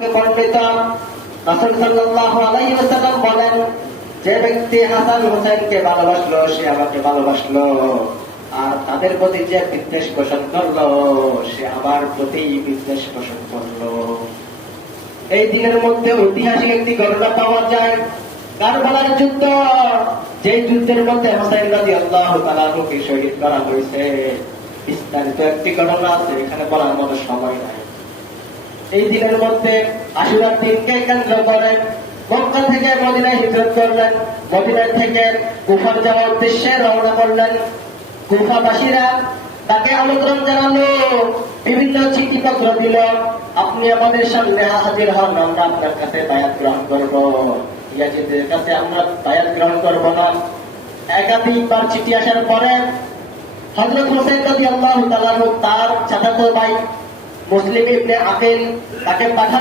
বর্ণিত রাসূল সাল্লাল্লাহু আলাইহি ওয়াসাল্লাম বলেন, যে ব্যক্তি হাসান হোসেনকে ভালোবাসলো সে আমাকে ভালোবাসলো, আর তাদের প্রতি যে বিদ্বেষ পোষণ করলো সে আমার প্রতি বিদ্বেষ পোষণ করলো। এই দিনের মধ্যে ঐতিহাসিক একটি ঘটনা পাওয়া যায়, কারবালার যুদ্ধ, যে যুদ্ধের মধ্যে হোসেন রাদিয়াল্লাহু তাআলা আনহুকে শহীদ করা হয়েছে। বিস্তারিত একটি ঘটনা আছে, এখানে বলার মতো সময় নাই। এই দিনের মধ্যে আশুরার দিনকে কেন্দ্র করে মক্কা থেকে মদিনায় হিজরত করলেন, মদিনা থেকে কুফার যাওয়ার উদ্দেশ্যে রওনা করলেন। কুফাবাসীরা তাকে আমন্ত্রণ জানালো, বিভিন্ন চিঠিপত্র দিল, আপনি আমাদের সামনে হাজির হন, আমরা আপনার কাছে বায়াত গ্রহণ করব। ইয়াজিদের কাছে আমরা বায়াত গ্রহণ করব না। একাধিকবার চিঠি আসার পরে হযরত হোসেন রাদিয়াল্লাহু তাআলা তার চাচাতো ভাই মুসলিম ইবনে আকিল তাকে পাঠালেন।